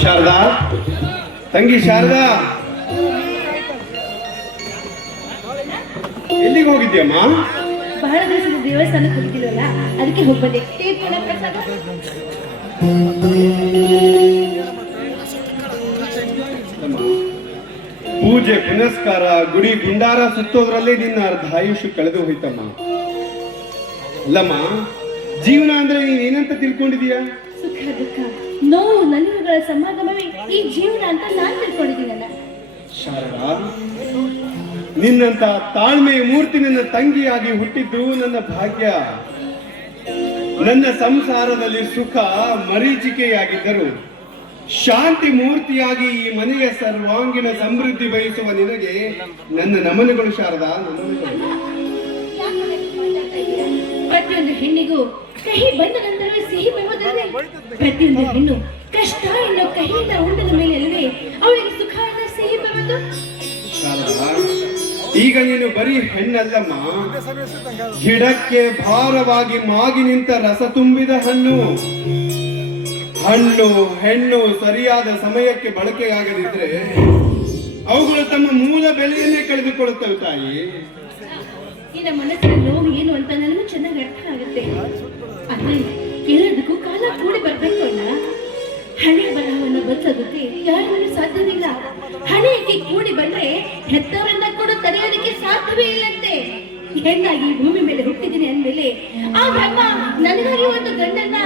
ಶಾರದಾ, ತಂಗಿ ಶಾರದಾ, ಎಲ್ಲಿಗೆ ಹೋಗಿದ್ಯಮ್ಮ? ಬಹಳ ದಿವಸದ ದೇವಸ್ಥಾನಕ್ಕೆ ಹೋಗಿದ್ದಿಲ್ವಲ್ಲ, ಅದಕ್ಕೆ ಹೋಗ್ಬಂದೆ. ಪ್ರಸಾದ ಪೂಜೆ ಪುನಸ್ಕಾರ ಗುಡಿ ಗುಂಡಾರ ಸುತ್ತೋದ್ರಲ್ಲೇ ನಿನ್ನ ಅರ್ಧ ಆಯುಷ್ಯ ಕಳೆದು ಹೋಯ್ತಮ್ಮ. ಅಲ್ಲಮ್ಮ, ಜೀವನ ಅಂದ್ರೆ ನೀನೇನಂತ ತಿಳ್ಕೊಂಡಿದೀಯ? ಸುಖ ದುಃಖ ನೋವು ನಲಿವುಗಳ ಸಮಾಗಮವೇ ಈ ಜೀವನ ಅಂತ ನಾನ್ ತಿಳ್ಕೊಂಡಿದ್ದೀನಲ್ಲ. ಶಾರದಾ, ನಿನ್ನಂತ ತಾಳ್ಮೆಯ ಮೂರ್ತಿ ನನ್ನ ತಂಗಿಯಾಗಿ ಹುಟ್ಟಿದ್ದು ನನ್ನ ಭಾಗ್ಯ. ನನ್ನ ಸಂಸಾರದಲ್ಲಿ ಸುಖ ಮರೀಚಿಕೆಯಾಗಿದ್ದರು ಶಾಂತಿ ಮೂರ್ತಿಯಾಗಿ ಈ ಮನೆಯ ಸರ್ವಾಂಗೀಣ ಸಮೃದ್ಧಿ ಬಯಸುವ ನಿನಗೆ ನನ್ನ ನಮನಗಳು ಶಾರದಾ, ನಮನಗಳು. ಪ್ರತಿಯೊಂದು ಹೆಣ್ಣಿಗೂ ಕಹಿ ಬಂದ ನಂತರವೇ ಸಿಹಿ ಬರುವುದಲ್ಲದೆ, ಪ್ರತಿಯೊಂದು ಹೆಣ್ಣು ಕಷ್ಟ ಎನ್ನುವ ಕಹಿಯಿಂದ ಉಂಡದ ಮೇಲೆ ಅಲ್ಲವೇ ಅವಳಿಗೆ ಸುಖ ಎನ್ನುವ ಸಿಹಿ ಬರುವುದು. ಶಾರದಾ, ಈಗ ನೀನು ಬರೀ ಹೆಣ್ಣಲ್ಲಮ್ಮ, ಗಿಡಕ್ಕೆ ಭಾರವಾಗಿ ಮಾಗಿ ನಿಂತ ರಸ ತುಂಬಿದ ಹಣ್ಣು. ಹಣ್ಣು ಹೆಣ್ಣು ಸರಿಯಾದ ಸಮಯಕ್ಕೆ ಬಳಕೆಯಾಗದಿದ್ರೆ ಅವುಗಳು ತಮ್ಮ ಮೂಲ ಬೆಲೆಯನ್ನೇ ಕಳೆದುಕೊಳ್ಳುತ್ತವೆ ತಾಯಿ. ನಿನ್ನ ಮನಸ್ಸಿನ ನೋವು ಏನು ಅಂತ ನನಗೂ ಚೆನ್ನಾಗಿ ಅರ್ಥ ಆಗುತ್ತೆ. ಆದ್ರೆ ಎಲ್ಲದಕ್ಕೂ ಕಾಲ ಕೂಡಿ ಬರ್ಬೇಕು ಅಲ್ಲ. ಹಣೆ ಬರಹವನ್ನು ಬದಲಾಗೋದಕ್ಕೆ ಯಾರಿಗೂ ಸಾಧ್ಯವಿಲ್ಲ. ಹಣೆಗೆ ಕೂಡಿ ಬಂದ್ರೆ ಹೆತ್ತವರನ್ನ ಕೂಡ ತಡೆಯೋದಕ್ಕೆ ಸಾಧ್ಯವೇ ಇಲ್ಲಂತೆ. ಹೆಣ್ಣಾಗಿ ಭೂಮಿ ಮೇಲೆ ಹುಟ್ಟಿದ್ದೀನಿ ಅಂದ್ಮೇಲೆ ಆ ಬ್ರಹ್ಮ ನನಗಾಗಿ ಒಂದು ಗಂಡನ್ನ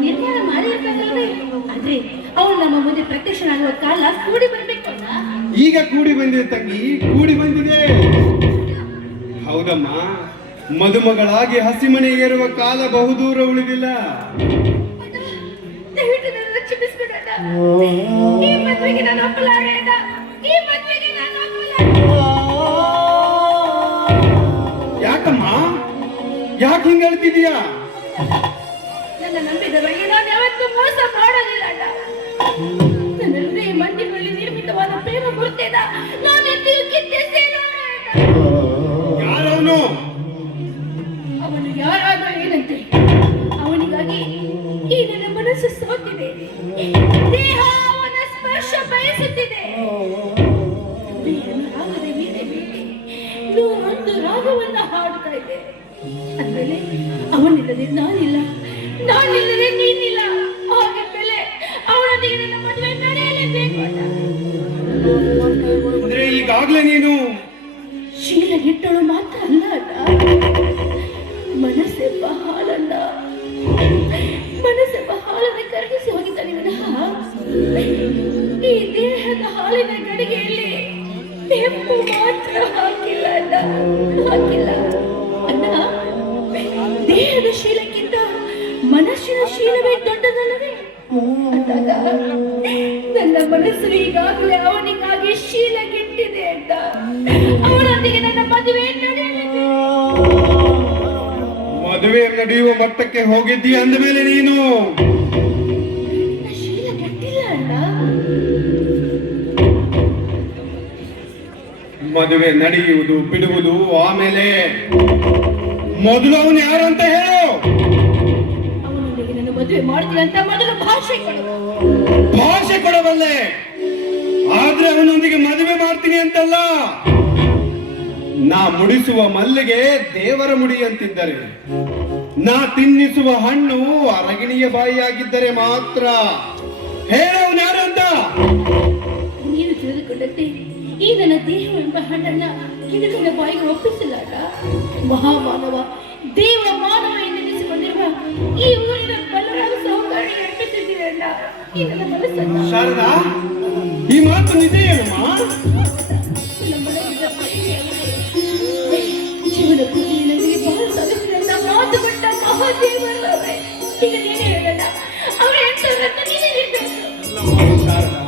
ನಿರ್ಮಾಣ ಮಾಡಿರ್ಬೇಕಲ್ವೇ. ಆದ್ರೆ ಅವನು ನಮ್ಮ ಮುಂದೆ ಪ್ರತ್ಯಕ್ಷನಾಗುವ ಕಾಲ ಕೂಡಿ ಬರ್ಬೇಕು ಅಲ್ಲ. ಈಗ ಕೂಡಿ ಬಂದಿದೆ ತಂಗಿ, ಕೂಡಿ ಬಂದಿದೆ. ಹೌದಮ್ಮ, ಮದುಮಗಳಾಗಿ ಹಸಿಮನೆ ಏರುವ ಕಾಲ ಬಹುದೂರ ಉಳಿದಿಲ್ಲ. ದಯವಿಟ್ಟು ನನ್ನ ಕ್ಷಮಿಸ್ಬಿಡೋಣ. ಈ ಮದುವೆಗೆ ನಾನು ಒಪ್ಪಲಾಗಲ್ಲ. ಈ ಮದುವೆಗೆ ನಾನು ಒಪ್ಪಲಾಗಲ್ಲ. ಯಾಕಮ್ಮ, ಯಾಕೆ ಹಿಂಗ ಹೇಳ್ತಿದೀಯಾ? ನನ್ನ ನಂಬಿದವರಿಗೆ ನಾನು ಯಾವತ್ತೂ ಮೋಸ ಮಾಡೋದಿಲ್ಲ ಅಣ್ಣ. ನನ್ನ ಹೃದಯ ಮಂದಿರಲ್ಲಿ ನಿರ್ಮಿತವಾದ ಪ್ರೇಮ ಮೂರ್ತಿನ ನಾನು ಎಂದಿಗೂ ಕಿತ್ತೆಸೆಯಲ್ಲ. ಯಾರವನು? ಅವನು ಯಾರಾದರೂ ಏನಂತೆ, ಅವನಿಗಾಗಿ ಈ ನನ್ನ ಮನಸ್ಸು ಸೋತಿದೆ. ದೇಹ ಅವನ ಸ್ಪರ್ಶ ಬಯಸುತ್ತಿದೆ. ರಾಗದ ಮೇಲೆ ಮೇಲೆ ನೂರೊಂದು ರಾಗವನ್ನ ಹಾಡ್ತಾ ಇದೆ. ಅಂದ್ಮೇಲೆ ಅವನಿಲ್ಲದೆ ನಾನಿಲ್ಲ, ನಾನಿಲ್ಲದೆ ನೀನಿಲ್ಲ. ಹಾಗಿದ್ಮೇಲೆ ಅವನೊಂದಿಗೆ ನನ್ನ ಮದುವೆ ನಡೆಯಲೇಬೇಕು. ಅಂದ್ರೆ ಈಗಾಗ್ಲೇ ನೀನು ಶೀಲಗಿಟ್ಟಳು ಮಾತ್ರ ಅಲ್ಲ ಅಣ್ಣ, ಮನಸ್ಸೆಂಬ ಹಾಲನ್ನ ಕರಗಿಸಿ ಹೋಗಿದ್ದಾನೆ ವಿನಃ ಈ ದೇಹದ ಹಾಲಿನ ಗಡಿಗೆಯಲ್ಲಿ ತೆಂಪು ಮಾತ್ರ ಹಾಕಿಲ್ಲ ಅಣ್ಣ, ಹಾಕಿಲ್ಲ ಅಣ್ಣ. ದೇಹದ ಶೀಲಕ್ಕಿಂತ ಮನಸ್ಸಿನ ಶೀಲವೇ ದೊಡ್ಡದಲ್ಲವೇ ಅಂದಾಗ ನನ್ನ ಮನಸ್ಸು ಈಗಾಗಲೇ ಅವನಿಗಾಗಿ ಶೀಲಗಿಟ್ಟಿದೆ ಅಂತ. ಅವನೊಂದಿಗೆ ನನ್ನ ಮದುವೆ ಮದುವೆ ನಡೆಯುವ ಮಟ್ಟಕ್ಕೆ ಹೋಗಿದ್ದೀಯ ಅಂದ ಮೇಲೆ ನೀನು ಶೀಲ ಗಟ್ಟಿಲ್ಲ ಅಣ್ಣ. ಮದುವೆ ನಡೆಯುವುದು ಬಿಡುವುದು ಆಮೇಲೆ, ಮೊದಲು ಅವನು ಯಾರು ಅಂತ ಹೇಳು. ಅವನೊಂದಿಗೆ ನನ್ನ ಮದುವೆ ಮಾಡ್ತೀನಿ ಅಂತ ಮೊದಲು ಭಾಷೆ ಕೊಡಬಲ್ಲೆ, ಆದ್ರೆ ಅವನೊಂದಿಗೆ ಮದುವೆ ಮಾಡ್ತೀನಿ ಅಂತಲ್ಲ. ನಾ ಮುಡಿಸುವ ಮಲ್ಲಿಗೆ ದೇವರ ಮುಡಿ ಅಂತಿದ್ದರೆ, ನಾ ತಿನ್ನಿಸುವ ಹಣ್ಣು ಅರಗಿಣಿಯ ಬಾಯಿಯಾಗಿದ್ದರೆ ಮಾತ್ರ. ಹೇಳವನು ಯಾರು ಅಂತ. ನೀನು ತಿಳಿದುಕೊಂಡಂತೆ ಈ ನನ್ನ ದೇಹವೆಂಬ ಹಣ್ಣನ್ನ ಕಿಡಿಗಳ ಬಾಯಿಗೆ ಒಪ್ಪಿಸಿಲ್ಲ. ಮಹಾಮಾನವ ದೇವ ಮಾನವ ಎನ್ನೆನಿಸಿಕೊಂಡಿರುವ ಈ ಊರಿನ ಬಲರಾಮ ಸಹಕಾರಿ ಅರ್ಪಿಸಿದ್ದೀರಿ ಅಣ್ಣ ಈ ನನ್ನ ಮನಸ್ಸನ್ನ. ಶಾರದಾ, ಈ ಮಾತು ನಿಜ ಏನಮ್ಮ? ಜೀವನ ಪೂರ್ತಿಯಲ್ಲಿ ಬಹಳ ಸದಸ್ಯರನ್ನ ಮಾತು ಕೊಟ್ಟ ಮಹಾದೇವರವರೇ. ಈಗ ನೀನೇ ಹೇಳಣ್ಣ, ಅವರ ಎಂತವರನ್ನ ನೀನೇ ಇರಬೇಕು. ಶಾರದಾ,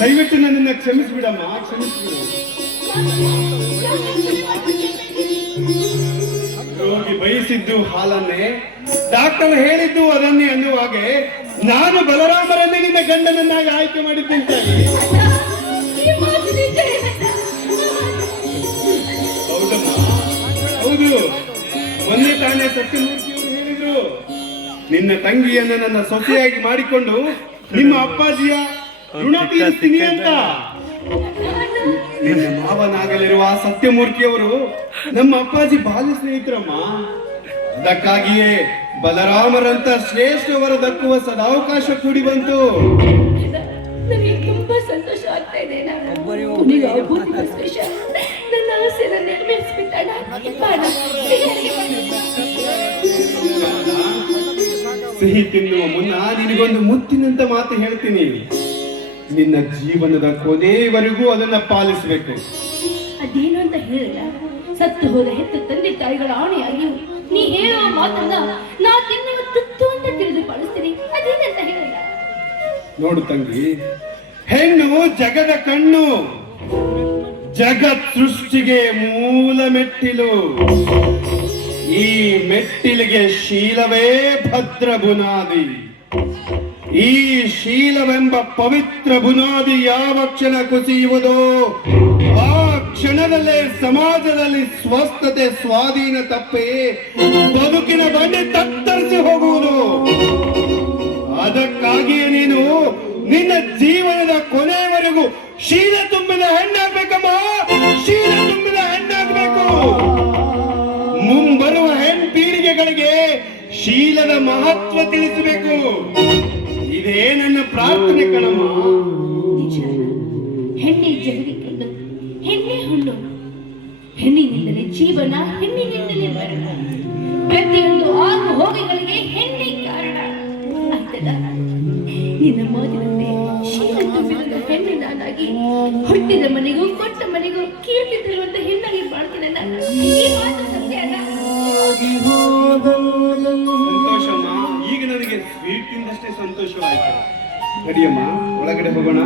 ದಯವಿಟ್ಟು ನನ್ನನ್ನು ಕ್ಷಮಿಸ್ಬಿಡಮ್ಮ, ಕ್ಷಮಿಸ್ಬಿಡು. ರೋಗಿ ಬಯಸಿದ್ದು ಹಾಲನ್ನೇ, ಡಾಕ್ಟರ್ ಹೇಳಿದ್ದು ಅದನ್ನೇ ಅನ್ನುವ ಹಾಗೆ ನಾನು ಬಲರಾಮರನ್ನೇ ನಿನ್ನ ಗಂಡನನ್ನಾಗಿ ಆಯ್ಕೆ ಮಾಡಿದ್ದೇನೆ. ಹೌದಮ್ಮ, ಹೌದು. ಮೊನ್ನೆ ತಾನೇ ಸತ್ಯಮೂರ್ತಿಯವರು ಹೇಳಿದ್ರು, ನಿನ್ನ ತಂಗಿಯನ್ನು ನನ್ನ ಸೊಸೆಯಾಗಿ ಮಾಡಿಕೊಂಡು ನಿಮ್ಮ ಅಪ್ಪಾಜಿಯ ಋಣ ತೀರಿಸ್ತೀನಿ ಅಂತ. ನಿನ್ನ ಮಾವನಾಗಲಿರುವ ಸತ್ಯಮೂರ್ತಿಯವರು ನಮ್ಮ ಅಪ್ಪಾಜಿ ಬಾಲ್ಯ ಸ್ನೇಹಿತರಮ್ಮ. ಅದಕ್ಕಾಗಿಯೇ ಬಲರಾಮರಂತ ಶ್ರೇಷ್ಠವರ ದಕ್ಕುವ ಸದಾವಕಾಶ ಕೂಡಿ ಬಂತು. ನನಗೆ ತುಂಬಾ ಸಂತೋಷ ಆಗ್ತಾ ಇದೆ. ನನ್ನ ಆಸೆನ ನೆರವೇರಿಸ್ಬಿಟ್ಟಣ. ಸಿಹಿ ತಿನ್ನುವ ಮುನ್ನ ನಿನಗೊಂದು ಮುತ್ತಿನಂತ ಮಾತು ಹೇಳ್ತೀನಿ. ನಿನ್ನ ಜೀವನದ ಕೊನೆಯವರೆಗೂ ಅದನ್ನ ಪಾಲಿಸಬೇಕು. ಅದೇನು ಅಂತ ಹೇಳಿಲ್ಲ. ಸತ್ತು ಹೋದ ಹೆತ್ತ ತಂದೆ ತಾಯಿಗಳ ಆಣೆಯಾಗಿಯೂ ನೀ ಹೇಳುವ ಮಾತನ್ನ ನಾ ತಿನ್ನುವ ತುತ್ತು ಅಂತ ತಿಳಿದು ಪಾಲಿಸ್ತೀನಿ. ಅದೇನಂತ ಹೇಳಿಲ್ಲ. ನೋಡು ತಂಗಿ, ಹೆಣ್ಣು ಜಗದ ಕಣ್ಣು, ಜಗತ್ ಸೃಷ್ಟಿಗೆ ಮೂಲ ಮೆಟ್ಟಿಲು. ಈ ಮೆಟ್ಟಿಲಿಗೆ ಶೀಲವೇ ಭದ್ರ ಬುನಾದಿ. ಈ ಶೀಲವೆಂಬ ಪವಿತ್ರ ಬುನಾದಿ ಯಾವ ಕ್ಷಣ ಕುಸಿಯುವುದೋ ಆ ಕ್ಷಣದಲ್ಲೇ ಸಮಾಜದಲ್ಲಿ ಸ್ವಸ್ಥತೆ ಸ್ವಾಧೀನ ತಪ್ಪಿ ಬದುಕಿನ ಬಂಡೆ ತತ್ತರಿಸಿ ಹೋಗುವುದು. ಅದಕ್ಕಾಗಿಯೇ ನೀನು ನಿನ್ನ ಜೀವನದ ಕೊನೆಯವರೆಗೂ ಶೀಲ ತುಂಬಿದ ಹೆಣ್ಣಾಗ್ಬೇಕಮ್ಮ, ಶೀಲ ತುಂಬಿದ ಹೆಣ್ಣಾಗ್ಬೇಕು. ಮುಂಬರುವ ಹೆಣ್ ಪೀಳಿಗೆಗಳಿಗೆ ಶೀಲದ ಮಹತ್ವ ತಿಳಿಸಬೇಕು. ಇದೇ ನನ್ನ ಪ್ರಾರ್ಥನೆ ಕಣಮ್ಮ. ನಿಜ, ಹೆಣ್ಣೆ ಜಗದಿ ಕಣ್ಣು, ಹೆಣ್ಣೆ ಹುಣ್ಣು. ಹೆಣ್ಣಿನಿಂದಲೇ ಜೀವನ, ಹೆಣ್ಣಿನಿಂದಲೇ ಮರಣ. ಪ್ರತಿಯೊಂದು ಆಗು ಹೋಗಿಗಳಿಗೆ ಹೆಣ್ಣೆ ಕಾರಣ. ಆಯ್ತದ, ನಿನ್ನ ಮಾತಿನಂತೆ ಶೀಲ ತುಂಬಿದ ಹೆಣ್ಣೆ ನಾನಾಗಿ ಹುಟ್ಟಿದ ಮನೆಗೂ ಕೊಟ್ಟ ಮನೆಗೂ ಕೀರ್ತಿ ತರುವಂತ ಹೆಣ್ಣಾಗಿ ಮಾಡ್ತೀನಿ. ನಾನು ಈ ಮಾತು ಸತ್ಯ ಅಲ್ಲ. ಸಂತೋಷಮ್ಮ, ಈಗ ನನಗೆ ಸ್ವೀಟ್ ತಿಂದಷ್ಟೇ ಸಂತೋಷವಾಯ್ತು. ನಡಿಯಮ್ಮ, ಒಳಗಡೆ ಹೋಗೋಣ.